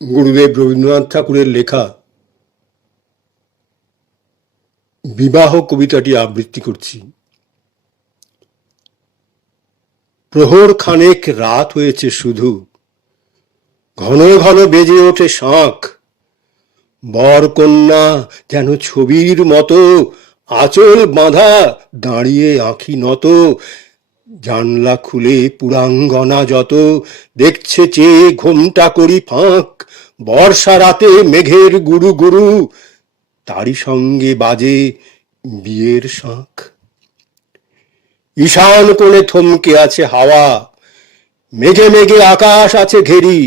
গুরুদেব রবীন্দ্রনাথ ঠাকুরের লেখা বিবাহ কবিতাটি আবৃত্তি করছি। প্রহর খানেক রাত হয়েছে শুধু, ঘন ঘন বেজে ওঠে শাঁখ। বর কন্যা যেন ছবির মতো আঁচল বাঁধা দাঁড়িয়ে আঁখি নত। জানলা খুলে পুরাঙ্গনা যত দেখছে চেয়ে ঘোমটা করি ফাঁক। বর্ষা রাতে মেঘের গুরু গুরু, তারই সঙ্গে বাজে বিয়ের শাঁখ। ঈশান কোণে থমকে আছে হাওয়া, মেঘে মেঘে আকাশ আছে ঘেরি।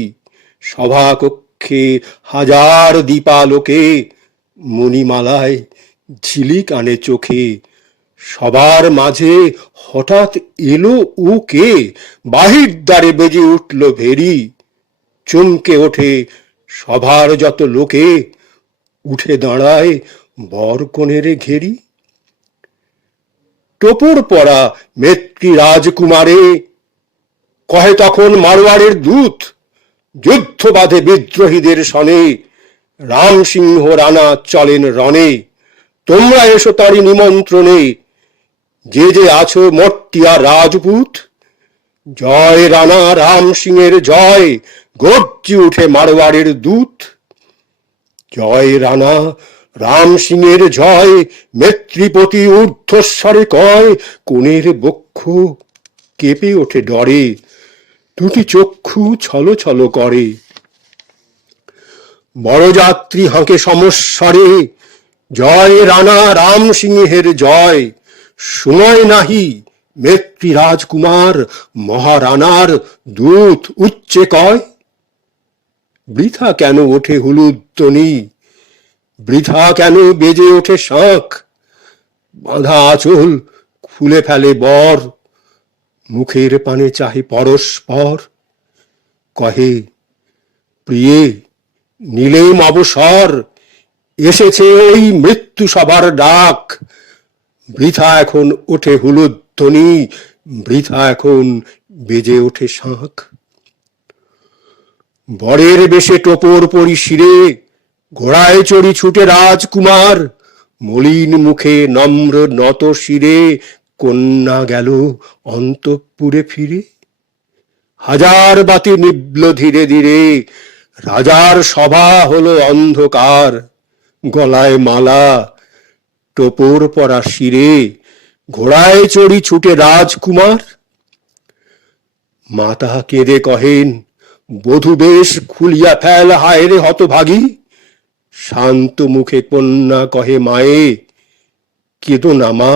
সভা কক্ষে হাজার দীপালোকে, মণিমালায় ঝিলিক আনে চোখে। সবার মাঝে হঠাৎ এলো ও কে, বাহির দ্বারে বেজে উঠল ভেরি। চমকে ওঠে সভার যত লোকে, উঠে দাঁড়ায় বর কনের ঘেরি। টোপর পরা মেত্রী রাজকুমারে কহে তখন মারোয়ারের দূত, যুদ্ধ বাঁধে বিদ্রোহীদের সনে, রাম সিংহ রানা চলেন রণে। তোমরা এসো তারই নিমন্ত্রণে, যে যে আছো মর্তিয়া রাজপুত। জয় রানা রাম সিংহের জয়, গর্জি উঠে মারোয়ারের দূত। জয় রানা রাম সিংহের জয়, মেত্রীপতি ঊর্ধ্বস্বরে কয়। কনের বক্ষ কেঁপে ওঠে ডরে, দুটি চক্ষু ছল ছল করে। বড়যাত্রী হাঁকে সমস্বরে, জয় রানা রাম সিংহের জয়। সময় নাহি মেত্রী রাজকুমার, মহারানার দূত উচ্চে কয়। বৃথা কেন ওঠে হুলুধ্বনি, বৃথা কেন বেজে ওঠে শাঁখ। বাঁধা আঁচল খুলে ফেলে বর, মুখের পানে চাহে পরস্পর। কহে প্রিয়ে নিলেম অবসর, এসেছে ওই মৃত্যু সবার ডাক। বৃথা এখন ওঠে হুলুধ্বনি, বৃথা এখন বেজে ওঠে শাঁখ। বরের বেশে টোপর পরি শিরে, ঘোড়ায় চড়ি ছুটে রাজকুমার। মলিন মুখে নম্র নত শিরে, কন্যা গেল অন্তঃপুরে ফিরে। হাজার বাতি নিবল ধীরে ধীরে, রাজার সভা হলো অন্ধকার। গলায় মালা, টোপর পরা শিরে, ঘোড়ায় চড়ি ছুটে রাজকুমার। মাতা কেঁদে কহেন, বধূ বেশ খুলিয়া ফেল হায় রে হতভাগী। শান্ত মুখে কন্যা কহে মায়ে, কেঁদো না মা,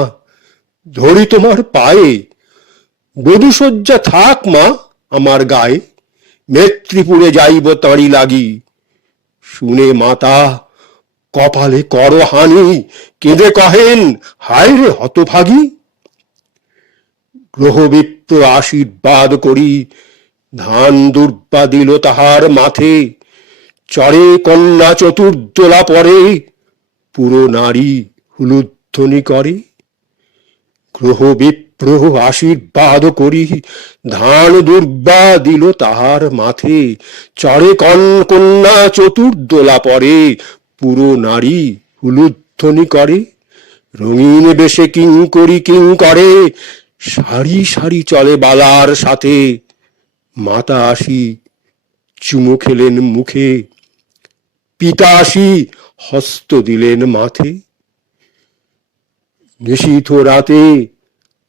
ধরি তোমার পায়ে। বধূ শয্যা থাক মা আমার গায়ে, মেত্রীপুরে যাইব তাঁরি লাগি। শুনে মাতা কপালে কর হানি, কেঁদে কহেন হায় রে হতভাগী। গ্রহবিপ্র আশীর্বাদ করি, ধান দুর্বা দিল তাহার মাথে। চরে কন্যা চতুর্দোলা পরে, পুরো নারী হুলুধ্বনি করে। গ্রহ বিপ্র আশীর্বাদ করি, ধান দুর্বা দিল তাহার মাথে। চরে কন্যা চতুর্দোলা পরে, পুরো নারী হুলুধ্বনি করে। রঙিন বেশে কিং করি কিং করে, সারি সারি চলে বালার সাথে। মাতা আসি চুমু খেলেন মুখে, পিতা আসি হস্ত দিলেন মাথে। নিশীথ রাতে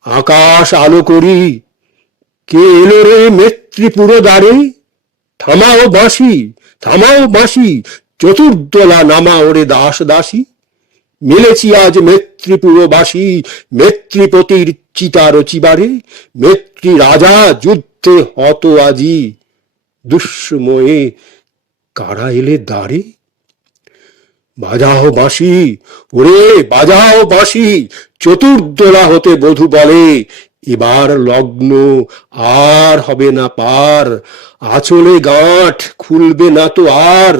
আকাশ আলো করি, কে এলো রে মেত্রীপুর দ্বারে। থামাও বাঁশি, থামাও বাঁশি, চতুর্দোলা নামাও রে দাস দাসী। মিলেছি আজ মেত্রীপুরবাসী, মেত্রীপতির চিতার চিবারে। মেত্রী রাজা যুদ্ধে হত আজি, দুঃসময়ে কারা এলে দ্বারে। বাজাও বাঁশি, ওরে বাজাও বাঁশি, চতুর্দোলা হতে বধূ বলে। এবার লগ্ন আর হবে না পার, আঁচলে গাঁঠ খুলবে না তো আর।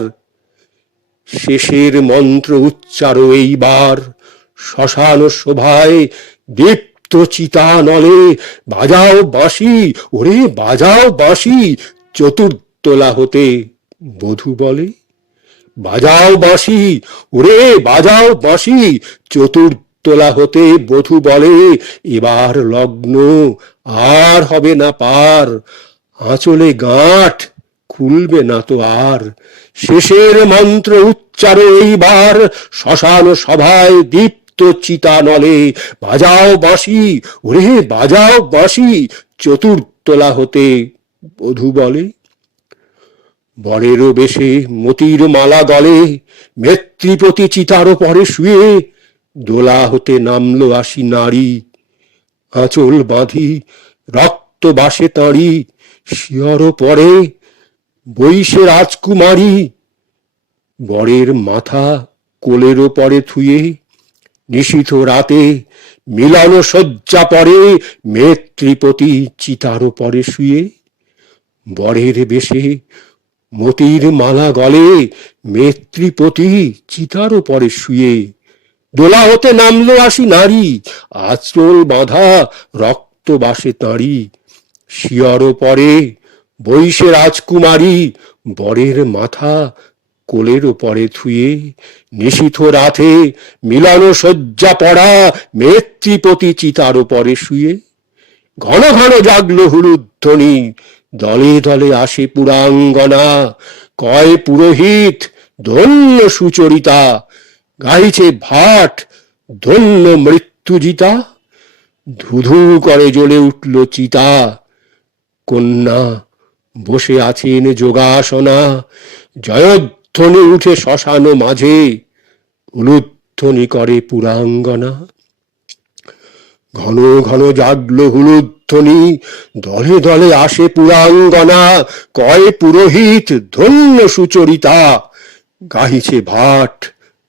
শেষের মন্ত্র উচ্চারো এইবার, শ্মশান শোভায় দীপ্ত চিতা নলে। বাজাও বাঁশি, ওরে বাজাও বাঁশি, চতুর্দোলা হতে বধূ বলে, বাজাও বাঁশি, ওরে বাজাও বাঁশি। চতুর্তলা হতে বধূ বলে, এবার লগ্ন আর হবে না পার, আঁচলে গাঁঠ খুলবে না তো আর। শেষের মন্ত্র উচ্চার এইবার, শ্মশান সভায় দীপ্ত চিতা নলে। বাজাও বাঁশি, ওরে বাজাও বাঁশি। চতুর্তলা হতে বধূ বলে, বরেরও বেশে মতির মালা গলে, মেত্রীপতি চিতার পরে শুয়ে। দোলা হতে নামলো আসি নারী, আঁচল বাঁধি রক্ত বাসে তাঁড়ি। শিয়র পরে বৈশে রাজকুমারী, বরের মাথা কোলের পরে থুয়ে। নিশীথ রাতে মিলন শয্যা পরে, মেত্রীপতি চিতার পরে শুয়ে। বরের বেশে মতির মালা গলে, মেত্রীপতি চিতার পরে শুয়ে। দোলা হতে নামলো আসি নারী, আঁচল বাঁধা রক্ত বাসে তাঁড়ি। শিয়র পরে বৈশে রাজকুমারী, বরের মাথা কোলের পরে থুয়ে। নিশীথ রাতে মিলন শয্যা পড়া, মেত্রীপতি চিতার পরে শুয়ে। ঘন ঘন জাগলো হুলুধ্বনি, দলে দলে আসে পুরাঙ্গনা। কয় পুরোহিত ধন্য সুচরিতা, গাইছে ভাট ধন্য মৃত্যুজিতা। ধুধু করে জ্বলে উঠল চিতা, কন্যা বসে আছেন যোগাসনা। জয়ধ্বনি উঠে শ্মশান মাঝে, উলুধ্বনি করে পুরাঙ্গনা। ঘন ঘন জাগলো হুলুধ্বনি, দলে দলে আসে পুরাঙ্গনা। কয় পুরোহিত ধন্য সুচরিতা, গাহিছে ভাট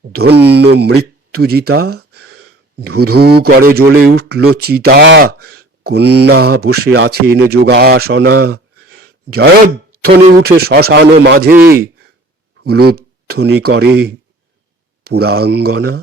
ধন্য মৃত্যুজিতা। ধুধু করে জ্বলে উঠল চিতা, কন্যা বসে আছেন যোগাসনা। জয়ধ্বনি উঠে শ্মশান মাঝে, হুলুধ্বনি করে পুরাঙ্গনা।